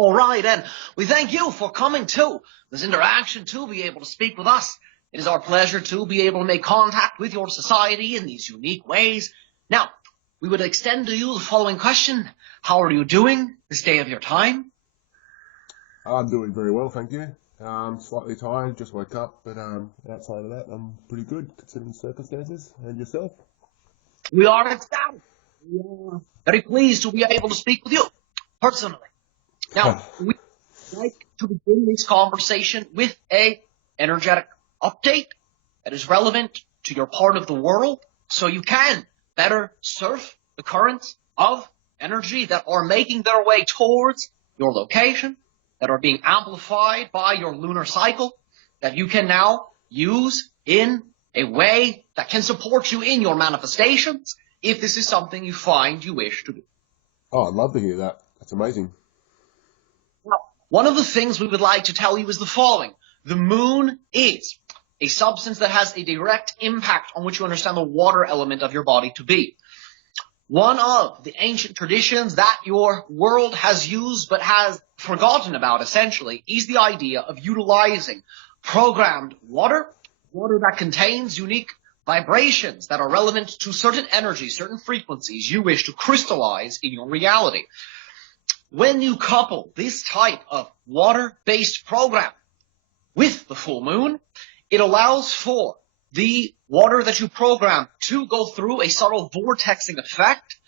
All right, and we thank you for coming to this interaction to be able to speak with us. It is our pleasure to be able to make contact with your society in these unique ways. Now, we would extend to you the following question. How are you doing this day of your time? I'm doing very well, thank you. Slightly tired, just woke up, but outside of that, I'm pretty good considering the circumstances. And yourself? We are ecstatic. We are very pleased to be able to speak with you personally. Now, we'd like to begin this conversation with a energetic update that is relevant to your part of the world so you can better surf the currents of energy that are making their way towards your location, that are being amplified by your lunar cycle, that you can now use in a way that can support you in your manifestations if this is something you find you wish to do. Oh, I'd love to hear that. That's amazing. Now, one of the things we would like to tell you is the following. The moon is a substance that has a direct impact on what you understand the water element of your body to be. One of the ancient traditions that your world has used but has forgotten about, essentially, is the idea of utilizing programmed water that contains unique vibrations that are relevant to certain energies, certain frequencies you wish to crystallize in your reality. When you couple this type of water-based program with the full moon, it allows for the water that you program to go through a subtle vortexing effect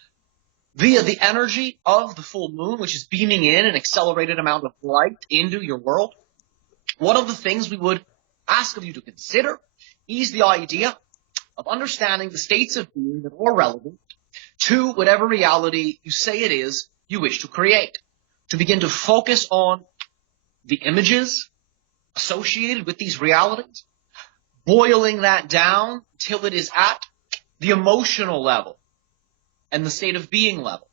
via the energy of the full moon, which is beaming in an accelerated amount of light into your world. One of the things we would ask of you to consider is the idea of understanding the states of being that are relevant to whatever reality you say it is you wish to create. To begin to focus on the images associated with these realities, boiling that down till it is at the emotional level and the state of being level.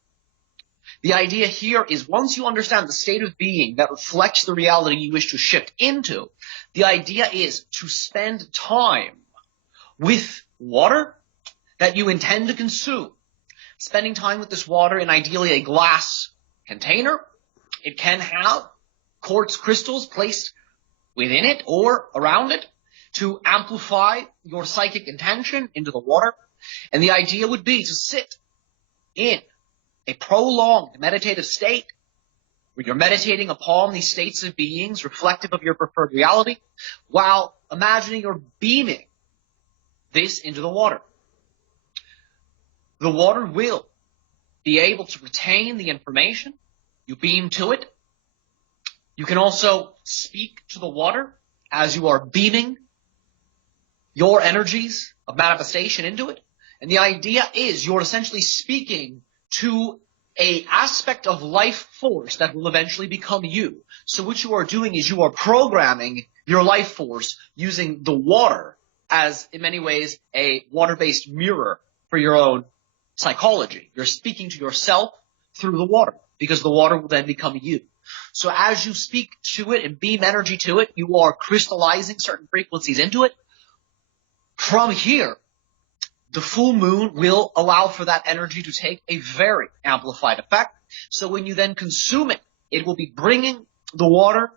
The idea here is once you understand the state of being that reflects the reality you wish to shift into, the idea is to spend time with water that you intend to consume. Spending time with this water in ideally a glass container. It can have quartz crystals placed within it or around it to amplify your psychic intention into the water. And the idea would be to sit in a prolonged meditative state where you're meditating upon these states of beings reflective of your preferred reality while imagining you're beaming this into the water. The water will be able to retain the information you beam to it. You can also speak to the water as you are beaming your energies of manifestation into it. And the idea is you're essentially speaking to an aspect of life force that will eventually become you. So what you are doing is you are programming your life force using the water as, in many ways, a water-based mirror for your own psychology. You're speaking to yourself through the water because the water will then become you. So as you speak to it and beam energy to it, you are crystallizing certain frequencies into it. From here, the full moon will allow for that energy to take a very amplified effect. So when you then consume it, it will be bringing the water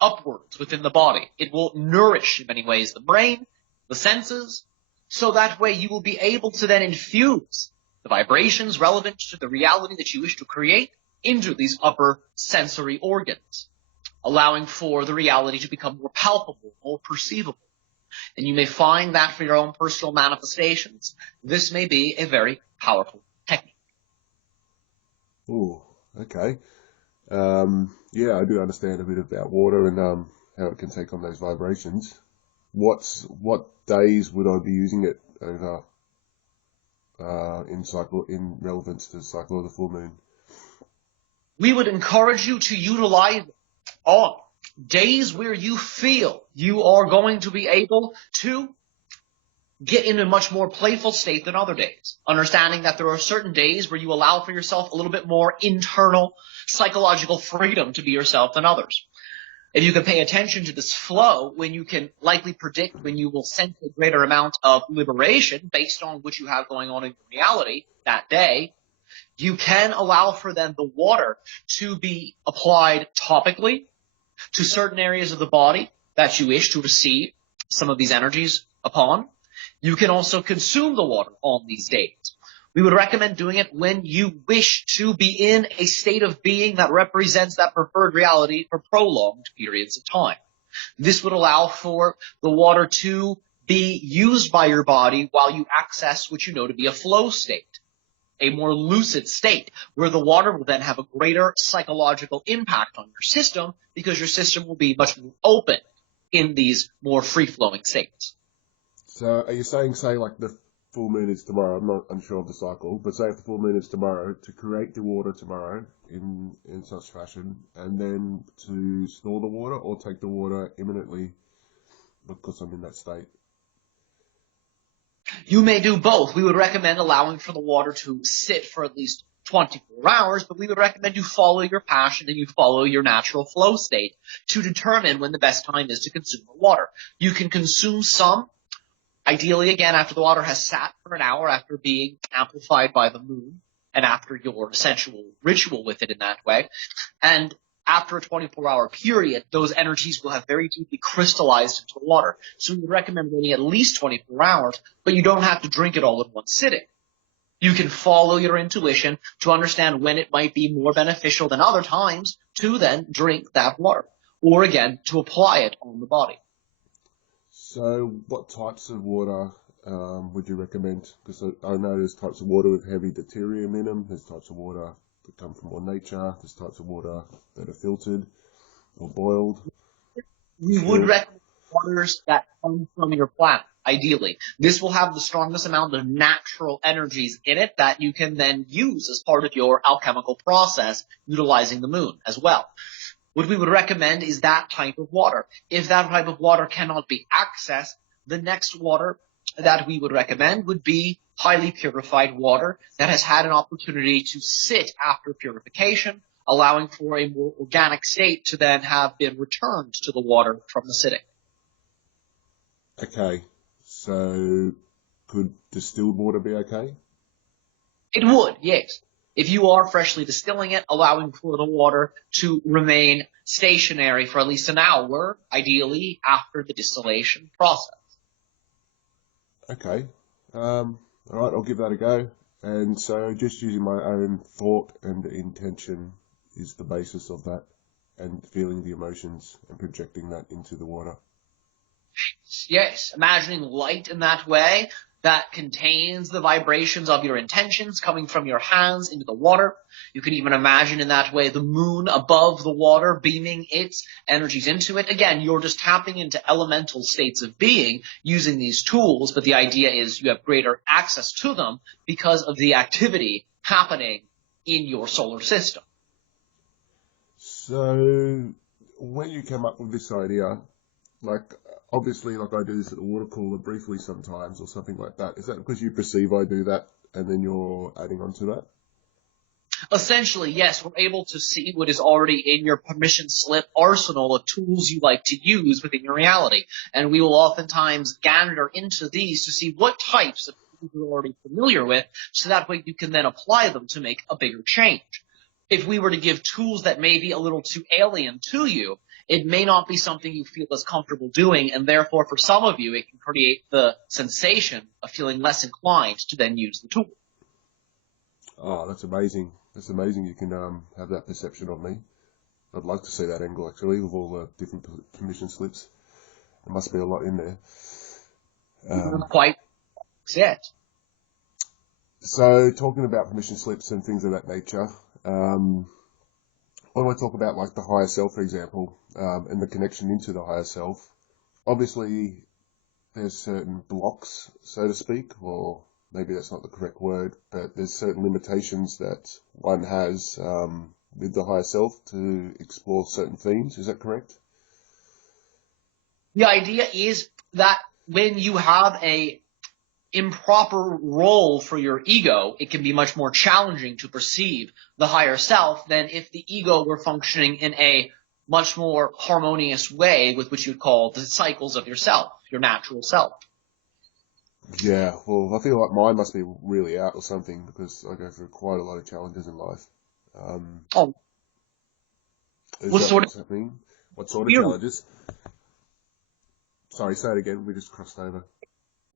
upwards within the body. It will nourish, in many ways, the brain, the senses, so that way you will be able to then infuse the vibrations relevant to the reality that you wish to create into these upper sensory organs, allowing for the reality to become more palpable, more perceivable. And you may find that for your own personal manifestations, this may be a very powerful technique. Ooh, okay. Yeah, I do understand a bit about water and how it can take on those vibrations. What days would I be using it over in relevance to the cycle of the full moon? We would encourage you to utilize it on days where you feel you are going to be able to get in a much more playful state than other days. Understanding that there are certain days where you allow for yourself a little bit more internal psychological freedom to be yourself than others. If you can pay attention to this flow, when you can likely predict when you will sense a greater amount of liberation based on what you have going on in reality that day, You can allow for then the water to be applied topically to certain areas of the body that you wish to receive some of these energies upon. You can also consume the water on these days. We would recommend doing it when you wish to be in a state of being that represents that preferred reality for prolonged periods of time. This would allow for the water to be used by your body while you access what you know to be a flow state, a more lucid state, where the water will then have a greater psychological impact on your system because your system will be much more open in these more free-flowing states. So are you saying, say, like the full moon is tomorrow? I'm not unsure of the cycle, but say if the full moon is tomorrow, to create the water tomorrow in such fashion, and then to store the water or take the water imminently because I'm in that state? You may do both. We would recommend allowing for the water to sit for at least 24 hours, but we would recommend you follow your passion and you follow your natural flow state to determine when the best time is to consume the water. You can consume some, ideally again after the water has sat for an hour after being amplified by the moon and after your essential ritual with it in that way. And after a 24-hour period, those energies will have very deeply crystallized into the water. So we would recommend waiting at least 24 hours, but you don't have to drink it all in one sitting. You can follow your intuition to understand when it might be more beneficial than other times to then drink that water, or again, to apply it on the body. So what types of water would you recommend? Because I know there's types of water with heavy deuterium in them, there's types of water that come from more nature, there's types of water that are filtered or boiled. We would recommend waters that come from your planet, ideally. This will have the strongest amount of natural energies in it that you can then use as part of your alchemical process, utilizing the moon as well. What we would recommend is that type of water. If that type of water cannot be accessed, the next water that we would recommend would be highly purified water that has had an opportunity to sit after purification, allowing for a more organic state to then have been returned to the water from the sitting. Okay, so could distilled water be okay? It would, yes. If you are freshly distilling it, allowing for the water to remain stationary for at least an hour, ideally after the distillation process. Okay. All right, I'll give that a go. And so just using my own thought and intention is the basis of that, and feeling the emotions and projecting that into the water. Yes, imagining light in that way that contains the vibrations of your intentions coming from your hands into the water. You can even imagine in that way the moon above the water beaming its energies into it. Again, you're just tapping into elemental states of being using these tools, but the idea is you have greater access to them because of the activity happening in your solar system. So when you came up with this idea, like obviously like I do this at the water cooler briefly sometimes or something like that, is that because you perceive I do that and then you're adding on to that? Essentially, yes, we're able to see what is already in your permission slip arsenal of tools you like to use within your reality. And we will oftentimes gander into these to see what types of tools you're already familiar with, so that way you can then apply them to make a bigger change. If we were to give tools that may be a little too alien to you, it may not be something you feel as comfortable doing, and therefore for some of you it can create the sensation of feeling less inclined to then use the tool. Oh, that's amazing. That's amazing you can have that perception of me. I'd like to see that angle actually with all the different permission slips. There must be a lot in there. Quite yet. So talking about permission slips and things of that nature, when I talk about like the higher self, for example, and the connection into the higher self, obviously there's certain blocks, so to speak, or maybe that's not the correct word, but there's certain limitations that one has with the higher self to explore certain themes. Is that correct? The idea is that when you have a improper role for your ego, it can be much more challenging to perceive the higher self than if the ego were functioning in a much more harmonious way with what you'd call the cycles of yourself, your natural self. Yeah, well, I feel like mine must be really out or something because I go through quite a lot of challenges in life. Um, Oh, is what that sort of what's happening? What sort of experience, challenges? Sorry, say it again. We just crossed over.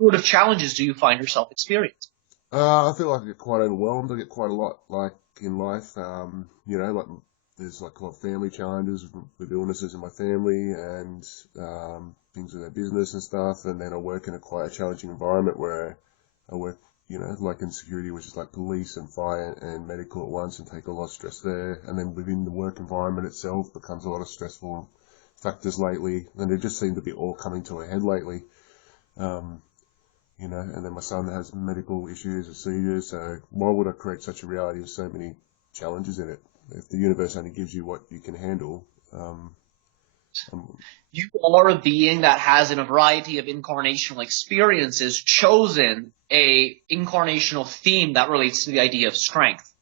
sort of challenges do you find yourself experiencing? I feel like I get quite overwhelmed. I get quite a lot, like, in life. Like, there's like a lot of family challenges with illnesses in my family and, things in their business and stuff. And then I work in a quite a challenging environment where I work, like in security, which is like police and fire and medical at once, and take a lot of stress there. And then within the work environment itself becomes a lot of stressful factors lately. And they just seem to be all coming to a head lately. Um, and then my son has medical issues and seizures, so why would I create such a reality with so many challenges in it? If the universe only gives you what you can handle, um, You are a being that has, in a variety of incarnational experiences, chosen a incarnational theme that relates to the idea of strength.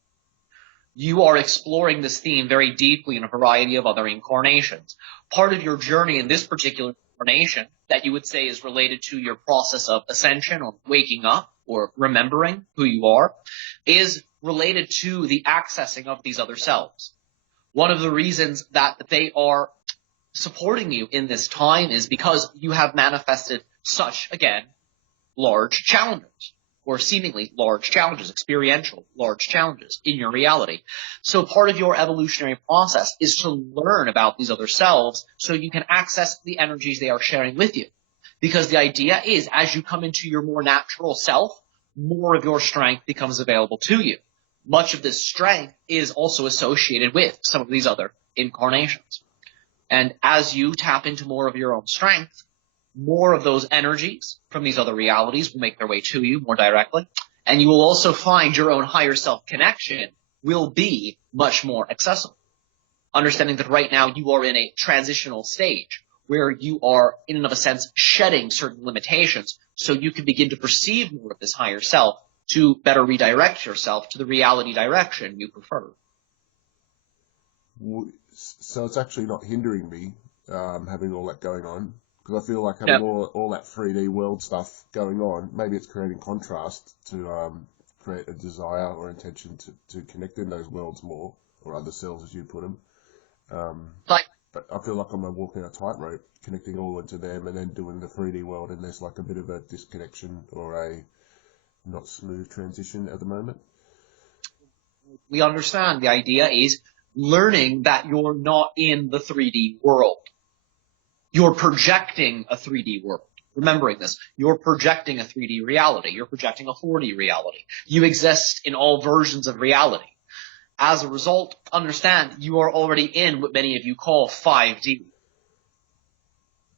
You are exploring this theme very deeply in a variety of other incarnations. Part of your journey in this particular incarnation that you would say is related to your process of ascension or waking up or remembering who you are is related to the accessing of these other selves. One of the reasons that they are supporting you in this time is because you have manifested such, again, large challenges, or seemingly large challenges, experiential large challenges in your reality. So part of your evolutionary process is to learn about these other selves so you can access the energies they are sharing with you. Because the idea is, as you come into your more natural self, more of your strength becomes available to you. Much of this strength is also associated with some of these other incarnations. And as you tap into more of your own strength, more of those energies from these other realities will make their way to you more directly. And you will also find your own higher self connection will be much more accessible. Understanding that right now you are in a transitional stage where you are, in and of a sense, shedding certain limitations so you can begin to perceive more of this higher self to better redirect yourself to the reality direction you prefer. so it's actually not hindering me, having all that going on, because I feel like Yeah. having all that 3D world stuff going on, maybe it's creating contrast to, create a desire or intention to connect in those worlds more, or other selves as you put them. Um, Like, But I feel like I'm walking a tightrope, connecting all into them and then doing the 3D world, and there's like a bit of a disconnection or a not smooth transition at the moment. we understand the idea is learning that you're not in the 3D world. You're projecting a 3D world. Remembering this, you're projecting a 3D reality. You're projecting a 4D reality. You exist in all versions of reality. As a result, understand you are already in what many of you call 5D.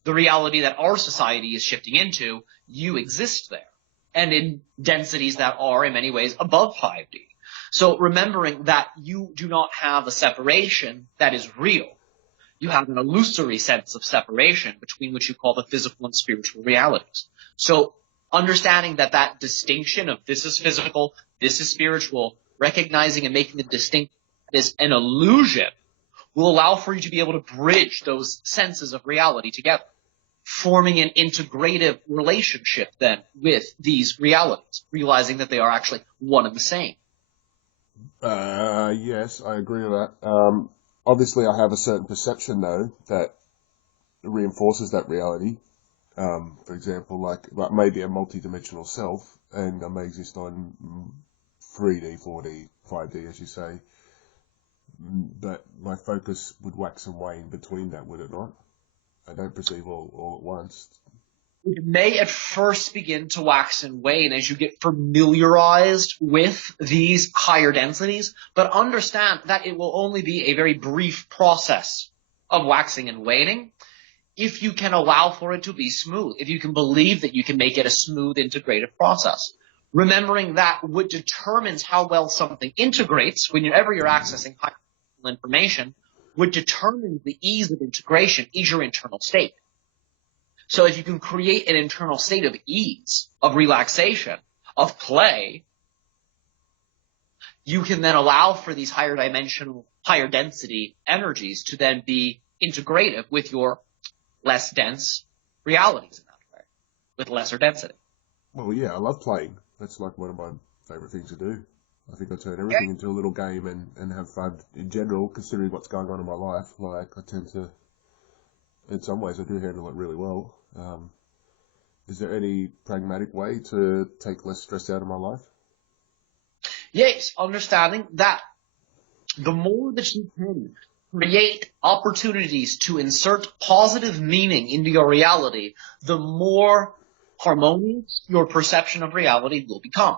The reality that our society is shifting into, you exist there. And in densities that are, in many ways, above 5D. So remembering that you do not have a separation that is real. You have an illusory sense of separation between what you call the physical and spiritual realities. So understanding that that distinction of this is physical, this is spiritual, recognizing and making the distinction as an illusion will allow for you to be able to bridge those senses of reality together, forming an integrative relationship then with these realities, realizing that they are actually one and the same. Yes, I agree with that. Obviously, I have a certain perception though that reinforces that reality. For example, like maybe a multidimensional self, and I may exist on 3D, 4D, 5D, as you say. But my focus would wax and wane between that, would it not? I don't perceive all at once. It may at first begin to wax and wane as you get familiarized with these higher densities, but understand that it will only be a very brief process of waxing and waning if you can allow for it to be smooth, if you can believe that you can make it a smooth integrative process. Remembering that what determines how well something integrates whenever you're accessing high information, what determines the ease of integration is your internal state. So if you can create an internal state of ease, of relaxation, of play, you can then allow for these higher dimensional, higher density energies to then be integrative with your less dense realities in that way, with lesser density. Well, yeah, I love playing. That's like one of my favorite things to do. I think I turn Okay? everything into a little game and have fun in general, considering what's going on in my life. Like, I tend to, in some ways, I do handle it really well. Is there any pragmatic way to take less stress out of my life? Yes, understanding that the more that you can create opportunities to insert positive meaning into your reality, the more harmonious your perception of reality will become.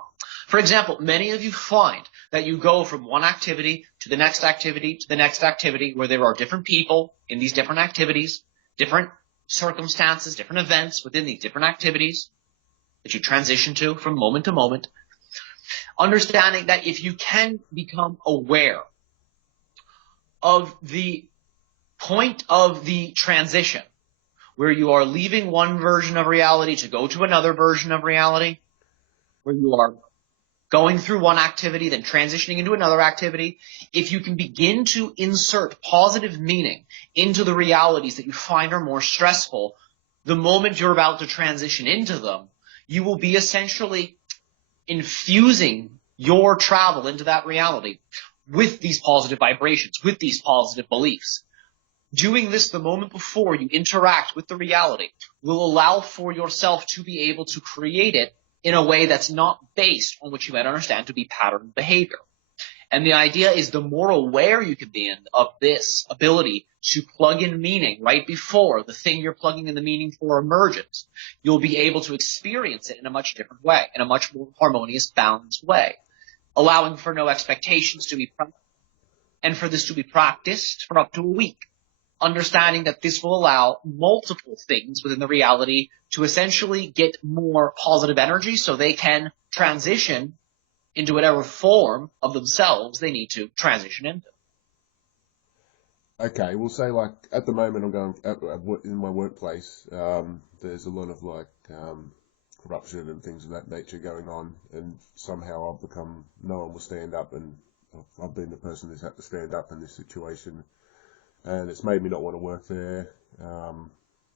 For example, many of you find that you go from one activity to the next activity to the next activity where there are different people in these different activities, different circumstances, different events within these different activities that you transition to from moment to moment. Understanding that if you can become aware of the point of the transition, where you are leaving one version of reality to go to another version of reality, where you are going through one activity, then transitioning into another activity, if you can begin to insert positive meaning into the realities that you find are more stressful, the moment you're about to transition into them, you will be essentially infusing your travel into that reality with these positive vibrations, with these positive beliefs. Doing this the moment before you interact with the reality will allow for yourself to be able to create it in a way that's not based on what you might understand to be pattern behavior. And the idea is the more aware you can be of this ability to plug in meaning right before the thing you're plugging in the meaning for emerges, you'll be able to experience it in a much different way, in a much more harmonious, balanced way, allowing for no expectations to be present, and for this to be practiced for up to a week. Understanding that this will allow multiple things within the reality to essentially get more positive energy so they can transition into whatever form of themselves they need to transition into. Okay, we'll say like at the moment I'm going in my workplace. There's a lot of like corruption and things of that nature going on, and somehow I've become no one will stand up, and I've been the person who's had to stand up in this situation, and it's made me not want to work there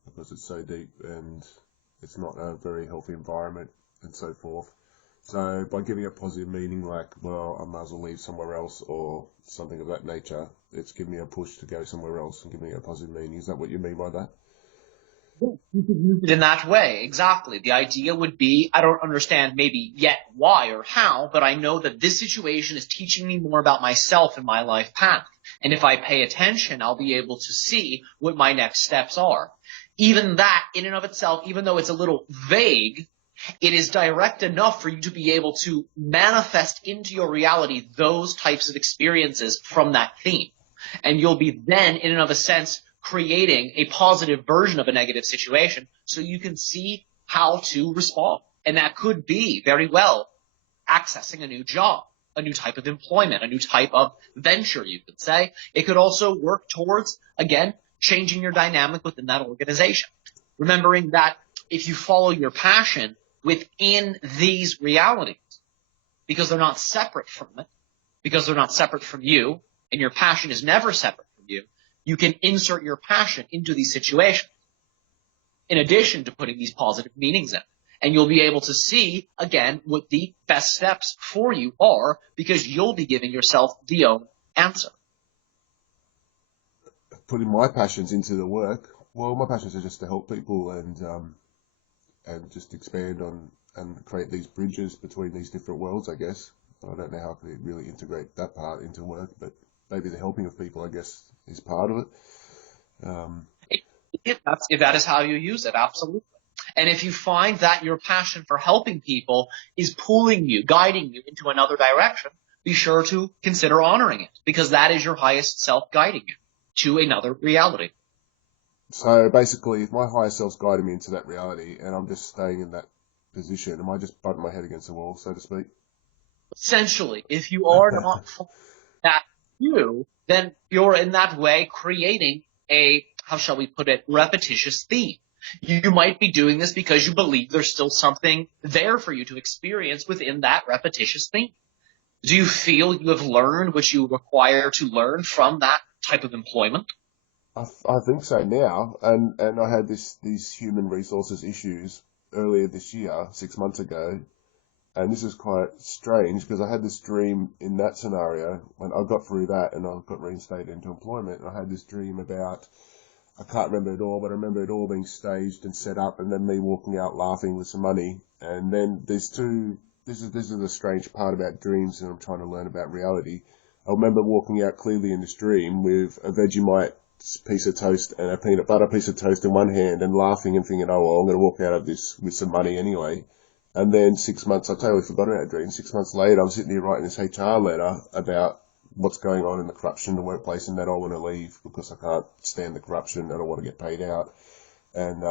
because it's so deep and it's not a very healthy environment and so forth. So by giving it positive meaning, like, well, I might as well leave somewhere else or something of that nature, it's given me a push to go somewhere else and giving it a positive meaning. Is that what you mean by that? You could use it in that way, exactly. The idea would be, I don't understand maybe yet why or how, but I know that this situation is teaching me more about myself and my life path. And if I pay attention, I'll be able to see what my next steps are. Even that, in and of itself, even though it's a little vague, it is direct enough for you to be able to manifest into your reality those types of experiences from that theme. And you'll be then, in and of a sense, creating a positive version of a negative situation so you can see how to respond. And that could be very well accessing a new job, a new type of employment, a new type of venture, you could say. It could also work towards, again, changing your dynamic within that organization. Remembering that if you follow your passion within these realities, because they're not separate from it, because they're not separate from you, and your passion is never separate from you, you can insert your passion into these situations in addition to putting these positive meanings in. And you'll be able to see, again, what the best steps for you are because you'll be giving yourself the own answer. Putting my passions into the work. Well, my passions are just to help people and just expand on and create these bridges between these different worlds, I guess. I don't know how I could really integrate that part into work, but maybe the helping of people, I guess, is part of it. If that is how you use it, absolutely. And if you find that your passion for helping people is pulling you, guiding you into another direction, be sure to consider honoring it because that is your highest self guiding you to another reality. So basically, if my higher self's guiding me into that reality and I'm just staying in that position, am I just butting my head against the wall, so to speak? Essentially, if you are not that you, then you're in that way creating a, how shall we put it, repetitious theme. You might be doing this because you believe there's still something there for you to experience within that repetitious theme. Do you feel you have learned what you require to learn from that type of employment? I think so now, and I had these human resources issues earlier this year, 6 months ago, and this is quite strange because I had this dream in that scenario when I got through that and I got reinstated into employment. I had this dream about, I can't remember it all, but I remember it all being staged and set up and then me walking out laughing with some money. And then this is the strange part about dreams and I'm trying to learn about reality. I remember walking out clearly in this dream with a Vegemite piece of toast and a peanut butter piece of toast in one hand and laughing and thinking, oh, well, I'm going to walk out of this with some money anyway. And then 6 months, I totally forgot about that dream. 6 months later, I'm sitting here writing this HR letter about what's going on in the corruption in the workplace and that I want to leave because I can't stand the corruption and I want to get paid out. And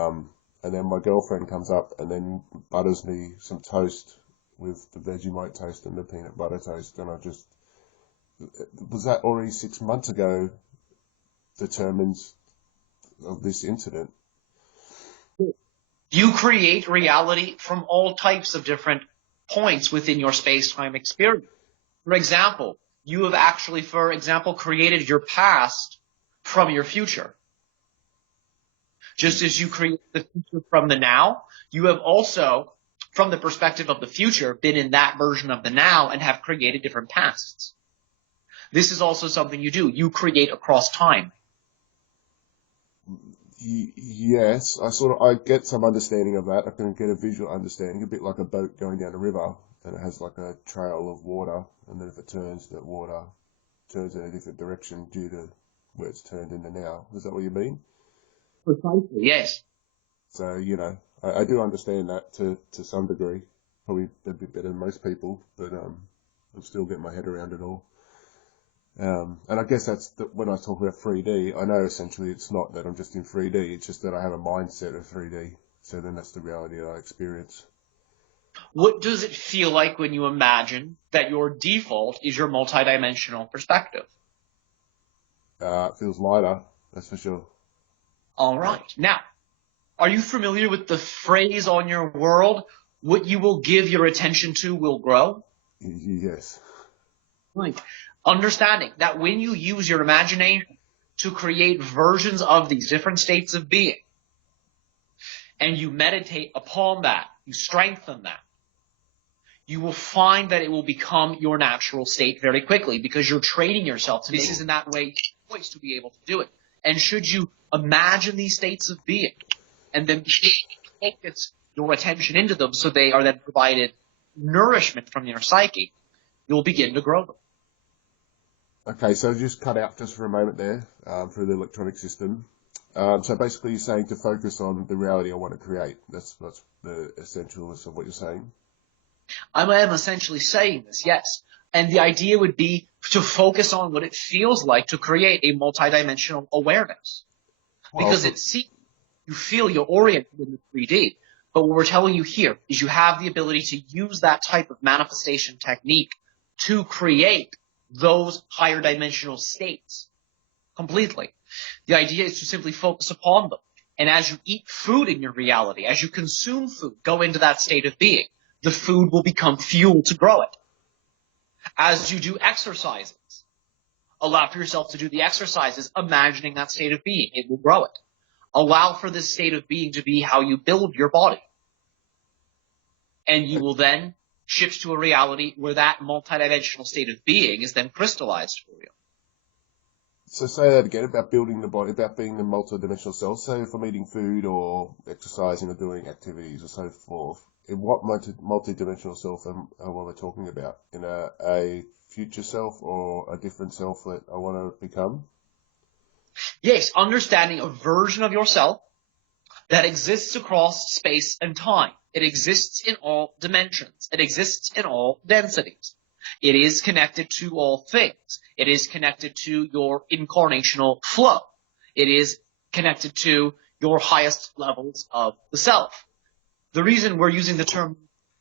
then my girlfriend comes up and then butters me some toast with the Vegemite toast and the peanut butter toast. And was that already 6 months ago determines of this incident? You create reality from all types of different points within your space-time experience. For example, you have actually, for example, created your past from your future. Just as you create the future from the now, you have also, from the perspective of the future, been in that version of the now and have created different pasts. This is also something you do. You create across time. Yes, I get some understanding of that. I can get a visual understanding, a bit like a boat going down a river and it has like a trail of water, and then if it turns, that water turns in a different direction due to where it's turned into now. Is that what you mean? Precisely, yes. So, I do understand that to some degree, probably a bit better than most people, but I'm still getting my head around it all. And I guess when I talk about 3D, I know essentially it's not that I'm just in 3D, it's just that I have a mindset of 3D. So then that's the reality that I experience. What does it feel like when you imagine that your default is your multidimensional perspective? It feels lighter, that's for sure. All right. Now, are you familiar with the phrase on your world, what you will give your attention to will grow? Yes. Right. Understanding that when you use your imagination to create versions of these different states of being, and you meditate upon that, you strengthen that, you will find that it will become your natural state very quickly because you're training yourself to this is in that way choice to be able to do it. And should you imagine these states of being and then focus your attention into them so they are then provided nourishment from your psyche, you'll begin to grow them. Okay, so just cut out just for a moment there through the electronic system. So basically you're saying to focus on the reality I want to create. That's the essentialness of what you're saying. I am essentially saying this, yes. And the idea would be to focus on what it feels like to create a multidimensional awareness. Because you feel you're oriented in the 3D. But what we're telling you here is you have the ability to use that type of manifestation technique to create those higher dimensional states completely. The idea is to simply focus upon them. And as you eat food in your reality, as you consume food, go into that state of being, the food will become fuel to grow it. As you do exercises, allow for yourself to do the exercises, imagining that state of being. It will grow it. Allow for this state of being to be how you build your body. And you will then shift to a reality where that multidimensional state of being is then crystallized for you. So say that again about building the body, about being the multidimensional self. So if I'm eating food or exercising or doing activities or so forth, in what multidimensional self am I talking about? In a future self or a different self that I want to become? Yes, understanding a version of yourself that exists across space and time. It exists in all dimensions. It exists in all densities. It is connected to all things. It is connected to your incarnational flow. It is connected to your highest levels of the self. The reason we're using the term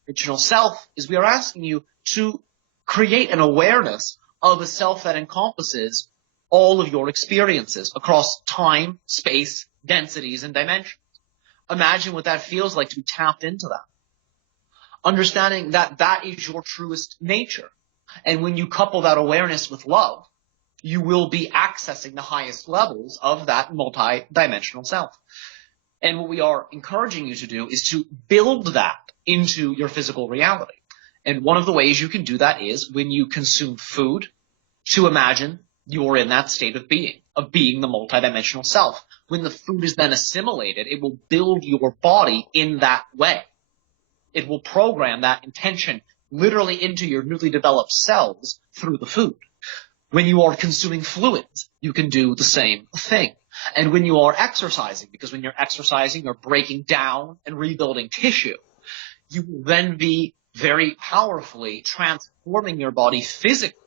original self is we are asking you to create an awareness of a self that encompasses all of your experiences across time, space, densities, and dimensions. Imagine what that feels like to be tapped into that. Understanding that that is your truest nature. And when you couple that awareness with love, you will be accessing the highest levels of that multi-dimensional self. And what we are encouraging you to do is to build that into your physical reality. And one of the ways you can do that is when you consume food, to imagine you're in that state of being the multidimensional self. When the food is then assimilated, it will build your body in that way. It will program that intention literally into your newly developed cells through the food. When you are consuming fluids, you can do the same thing. And when you are exercising, because when you're exercising, you're breaking down and rebuilding tissue, you will then be very powerfully transforming your body physically,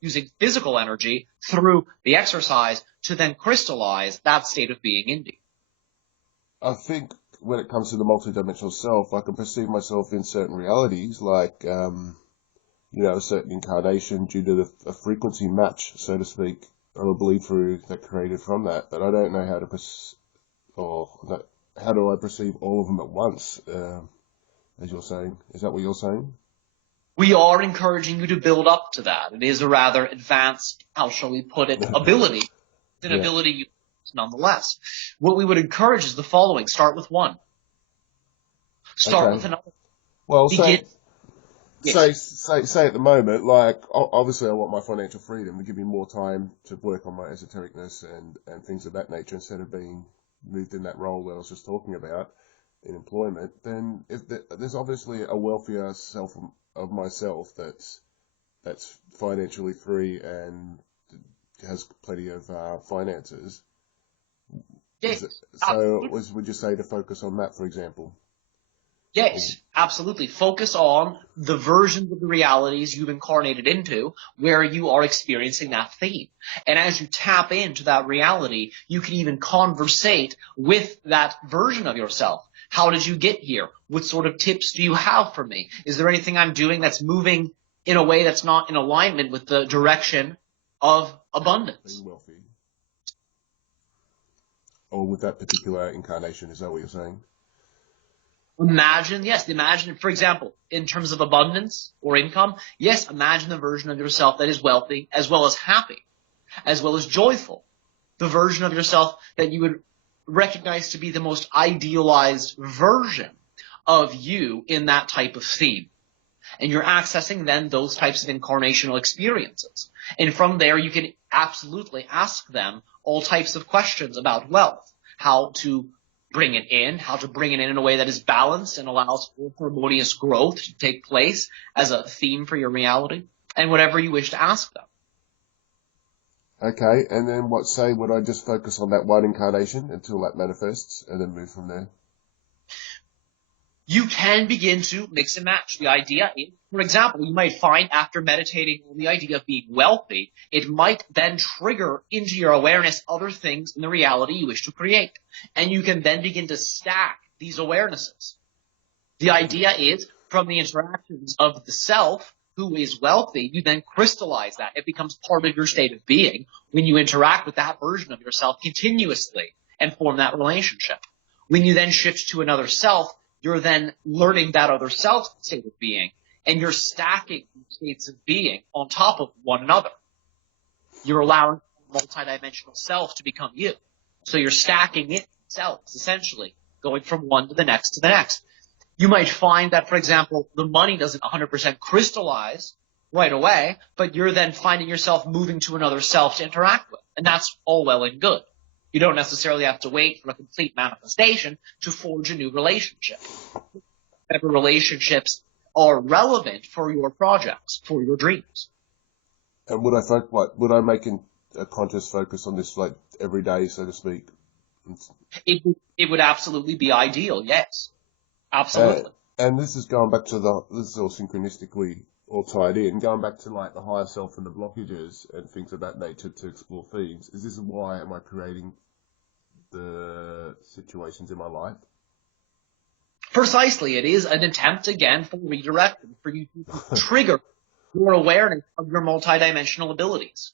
using physical energy through the exercise to then crystallize that state of being in you. I think when it comes to the multidimensional self, I can perceive myself in certain realities, like, a certain incarnation due to a frequency match, so to speak, or a bleed through that created from that. But I don't know how to how do I perceive all of them at once, as you're saying. Is that what you're saying? We are encouraging you to build up to that. It is a rather advanced, how shall we put it, ability. It's an ability you use nonetheless. What we would encourage is the following. Start with one. Start with another. Well, say at the moment, like, obviously I want my financial freedom to give me more time to work on my esotericness and things of that nature instead of being moved in that role that I was just talking about in employment. Then if there's obviously a wealthier self of myself that's financially free and has plenty of finances. Yes. Would you say to focus on that, for example? Yes, absolutely. Focus on the versions of the realities you've incarnated into where you are experiencing that theme. And as you tap into that reality, you can even conversate with that version of yourself. How did you get here? What sort of tips do you have for me? Is there anything I'm doing that's moving in a way that's not in alignment with the direction of abundance? Being wealthy. Or with that particular incarnation, is that what you're saying? Imagine, for example, in terms of abundance or income, yes, imagine the version of yourself that is wealthy, as well as happy, as well as joyful. The version of yourself that you would recognize to be the most idealized version of you in that type of theme. And you're accessing then those types of incarnational experiences. And from there, you can absolutely ask them all types of questions about wealth, how to bring it in a way that is balanced and allows for harmonious growth to take place as a theme for your reality, and whatever you wish to ask them. Okay, and then would I just focus on that one incarnation until that manifests and then move from there? You can begin to mix and match. The idea is, for example, you might find after meditating on the idea of being wealthy, it might then trigger into your awareness other things in the reality you wish to create. And you can then begin to stack these awarenesses. The idea is, from the interactions of the self who is wealthy, you then crystallize that. It becomes part of your state of being when you interact with that version of yourself continuously and form that relationship. When you then shift to another self, you're then learning that other self's state of being, and you're stacking states of being on top of one another. You're allowing multidimensional self to become you. So you're stacking it selves, essentially, going from one to the next to the next. You might find that, for example, the money doesn't 100% crystallize right away, but you're then finding yourself moving to another self to interact with. And that's all well and good. You don't necessarily have to wait for a complete manifestation to forge a new relationship. Whatever relationships are relevant for your projects, for your dreams. And would I make a conscious focus on this like every day, so to speak? It would absolutely be ideal, yes. Absolutely. And this is going back to this is all synchronistically all tied in, going back to like the higher self and the blockages and things of that nature to explore themes. Is this why am I creating the situations in my life? Precisely. It is an attempt, again, for redirecting, for you to trigger your awareness of your multidimensional abilities.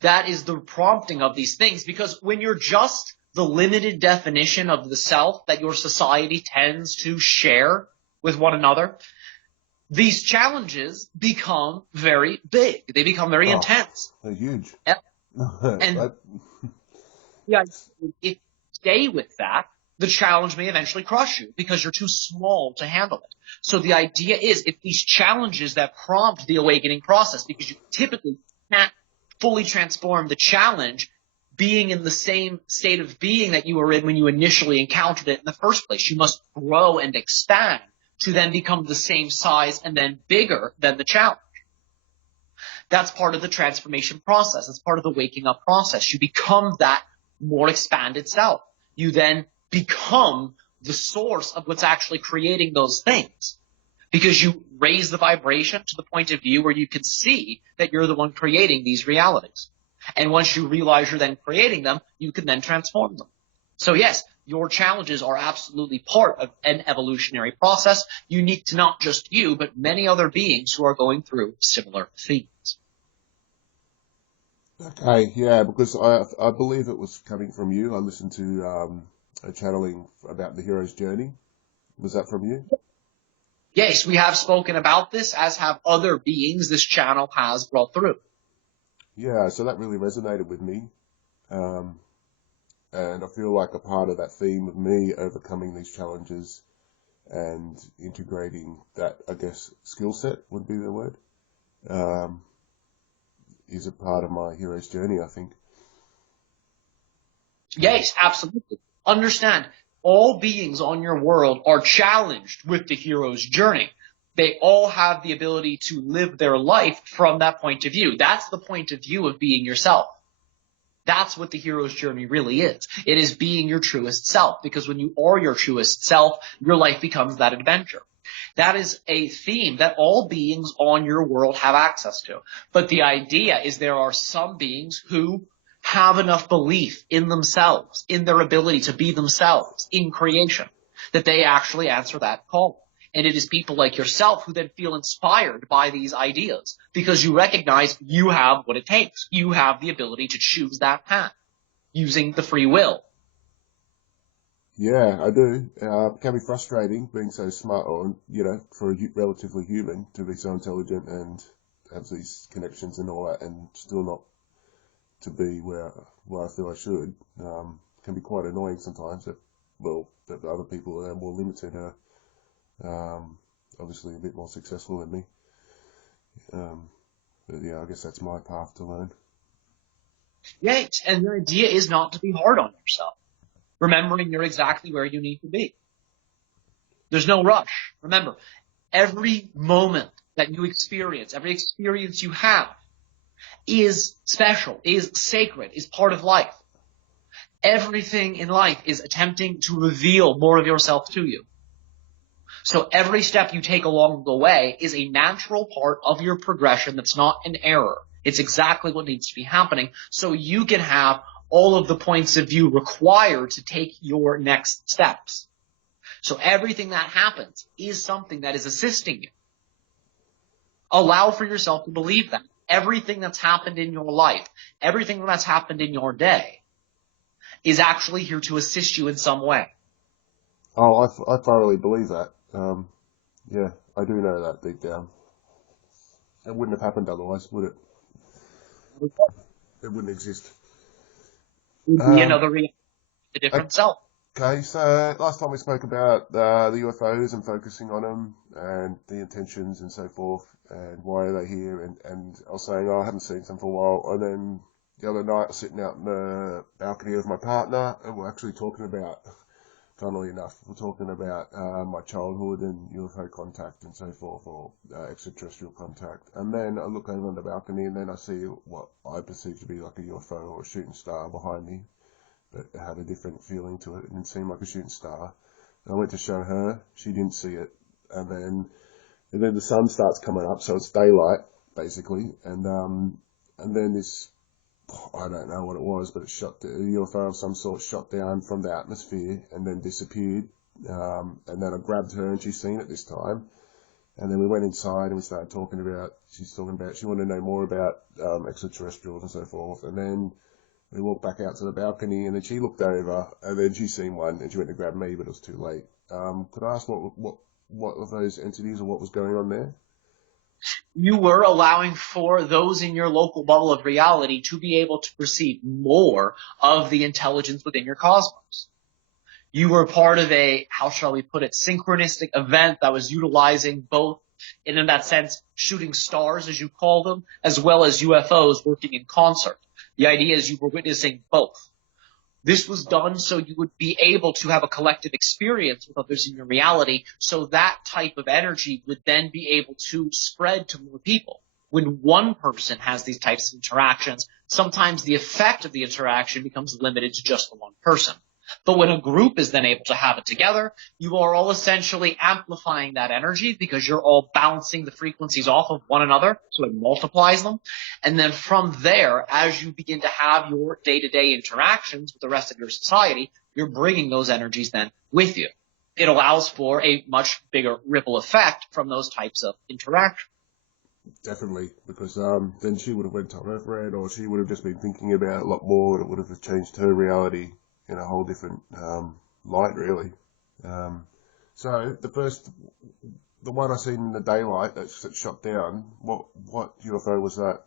That is the prompting of these things, because when you're just the limited definition of the self that your society tends to share with one another, these challenges become very big. They become very intense. They're huge. Yep. And yeah, if you stay with that, the challenge may eventually crush you because you're too small to handle it. So the idea is, if these challenges that prompt the awakening process, because you typically can't fully transform the challenge being in the same state of being that you were in when you initially encountered it in the first place. You must grow and expand to then become the same size and then bigger than the challenge. That's part of the transformation process. It's part of the waking up process. You become that more expanded self. You then become the source of what's actually creating those things, because you raise the vibration to the point of view where you can see that you're the one creating these realities. And once you realize you're then creating them, you can then transform them. So yes, your challenges are absolutely part of an evolutionary process, unique to not just you, but many other beings who are going through similar themes. Okay, yeah, because I believe it was coming from you. I listened to a channeling about the hero's journey. Was that from you? Yes, we have spoken about this, as have other beings this channel has brought through. Yeah, so that really resonated with me. And I feel like a part of that theme of me overcoming these challenges and integrating that, I guess, skill set would be the word, is a part of my hero's journey, I think. Yes, absolutely. Understand, all beings on your world are challenged with the hero's journey. They all have the ability to live their life from that point of view. That's the point of view of being yourself. That's what the hero's journey really is. It is being your truest self, because when you are your truest self, your life becomes that adventure. That is a theme that all beings on your world have access to. But the idea is there are some beings who have enough belief in themselves, in their ability to be themselves, in creation, that they actually answer that call. And it is people like yourself who then feel inspired by these ideas, because you recognize you have what it takes. You have the ability to choose that path using the free will. Yeah, I do. It can be frustrating being so smart, or, for a relatively human to be so intelligent and have these connections and all that, and still not to be where I feel I should. Can be quite annoying sometimes that other people that are more limited are obviously a bit more successful than me. But yeah, I guess that's my path to learn. Yes, and the idea is not to be hard on yourself, remembering you're exactly where you need to be. There's no rush. Remember, every moment that you experience, every experience you have, is special, is sacred, is part of life. Everything in life is attempting to reveal more of yourself to you. So every step you take along the way is a natural part of your progression that's not an error. It's exactly what needs to be happening, so you can have all of the points of view required to take your next steps. So everything that happens is something that is assisting you. Allow for yourself to believe that. Everything that's happened in your life, everything that's happened in your day, is actually here to assist you in some way. Oh, I thoroughly believe that. Yeah, I do know that deep down. It wouldn't have happened otherwise, would it? It wouldn't exist. It would be another reality, a different self. Okay, so last time we spoke about the UFOs and focusing on them and the intentions and so forth and why are they here, and I was saying, I haven't seen them for a while, and then the other night I was sitting out in the balcony with my partner and we're actually talking about, funnily enough, we're talking about my childhood and UFO contact and so forth, or extraterrestrial contact, and then I look over on the balcony and then I see what I perceive to be like a UFO or a shooting star behind me, but it had a different feeling to it. It didn't seem like a shooting star. And I went to show her. She didn't see it. And then the sun starts coming up, so it's daylight, basically. And then this, I don't know what it was, but a UFO of some sort shot down from the atmosphere and then disappeared. And then I grabbed her and she's seen it this time. And then we went inside and we started talking about, she wanted to know more about extraterrestrials and so forth. And then we walked back out to the balcony, and then she looked over, and then she seen one, and she went to grab me, but it was too late. Could I ask what of those entities or what was going on there? You were allowing for those in your local bubble of reality to be able to perceive more of the intelligence within your cosmos. You were part of a, how shall we put it, synchronistic event that was utilizing both, and in that sense, shooting stars, as you call them, as well as UFOs working in concert. The idea is you were witnessing both. This was done so you would be able to have a collective experience with others in your reality, so that type of energy would then be able to spread to more people. When one person has these types of interactions, sometimes the effect of the interaction becomes limited to just the one person. But when a group is then able to have it together, you are all essentially amplifying that energy because you're all bouncing the frequencies off of one another, so it multiplies them. And then from there, as you begin to have your day-to-day interactions with the rest of your society, you're bringing those energies then with you. It allows for a much bigger ripple effect from those types of interactions. Definitely, because then she would have went to Riok, or she would have just been thinking about it a lot more, and it would have changed her reality in a whole different light, really. So the one I seen in the daylight that's shot down, what UFO was that?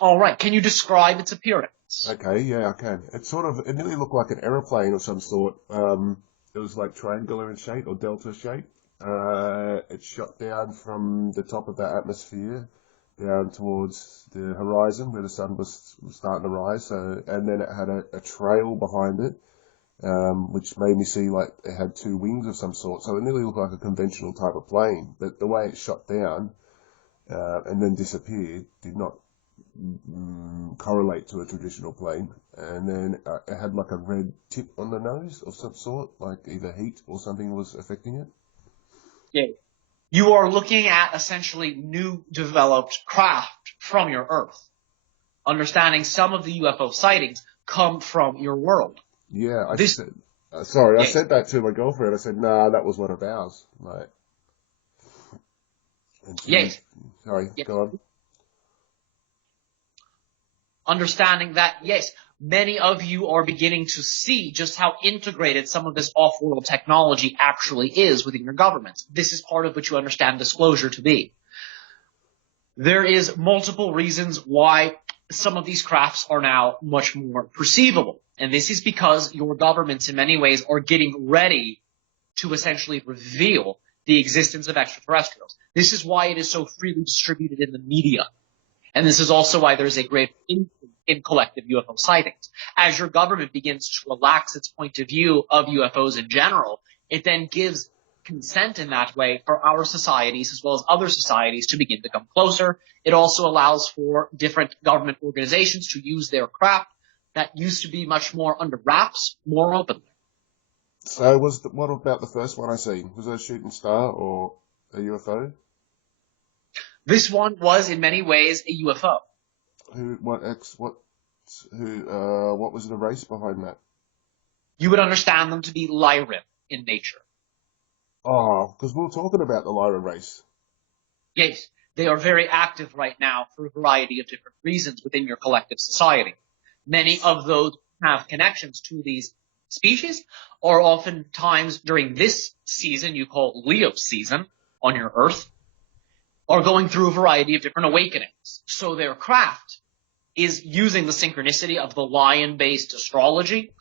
All right. Can you describe its appearance? Okay, yeah, I can. It nearly looked like an aeroplane of some sort. It was like triangular in shape or delta shape. It shot down from the top of the atmosphere down towards the horizon where the sun was starting to rise. So, and then it had a trail behind it, which made me see like it had two wings of some sort. So it nearly looked like a conventional type of plane. But the way it shot down and then disappeared did not correlate to a traditional plane. And then it had like a red tip on the nose of some sort, like either heat or something was affecting it. Yeah. You are looking at essentially new developed craft from your Earth. Understanding some of the UFO sightings come from your world. Yeah, I This, said, I yes, said that to my girlfriend. I said, nah, that was one of ours. Like, and she, yes, sorry, yes. go on. Understanding that, yes, many of you are beginning to see just how integrated some of this off-world technology actually is within your government. This is part of what you understand disclosure to be. There is multiple reasons why some of these crafts are now much more perceivable. And this is because your governments in many ways are getting ready to essentially reveal the existence of extraterrestrials. This is why it is so freely distributed in the media. And this is also why there's a great increase in collective UFO sightings. As your government begins to relax its point of view of UFOs in general, it then gives consent in that way for our societies as well as other societies to begin to come closer. It also allows for different government organizations to use their craft that used to be much more under wraps, more openly. So what about the first one I seen? Was it a shooting star or a UFO? This one was in many ways a UFO. What was the race behind that? You would understand them to be Lyran in nature. Oh, because we were talking about the Lyra race. Yes, they are very active right now for a variety of different reasons within your collective society. Many of those have connections to these species, or oftentimes during this season you call Leo season on your Earth, are going through a variety of different awakenings. So their craft is using the synchronicity of the lion-based astrology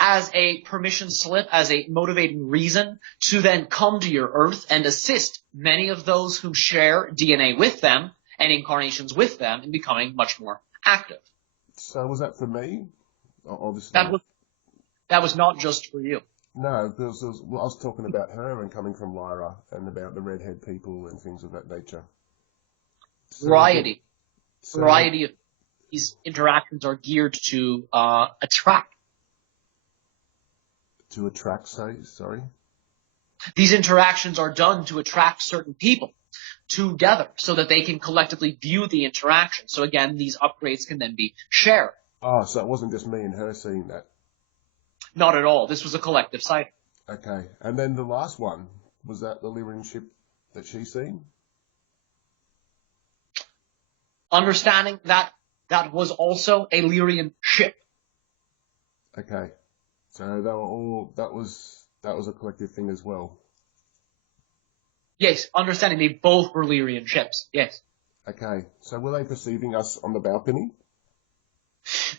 as a permission slip, as a motivating reason to then come to your Earth and assist many of those who share DNA with them and incarnations with them in becoming much more active. So was that for me? Obviously. That was not just for you. No, because I was talking about her and coming from Lyra and about the redhead people and things of that nature. Variety of these interactions are geared to attract. To attract, sorry? These interactions are done to attract certain people together so that they can collectively view the interaction. So again, these upgrades can then be shared. Oh, so it wasn't just me and her seeing that. Not at all. This was a collective sighting. Okay. And then the last one, was that the Lyran ship that she seen? Understanding that that was also a Lyrian ship. Okay. So they were all, that was a collective thing as well. Yes, understanding they both were Lyrian ships. Yes. Okay. So were they perceiving us on the balcony?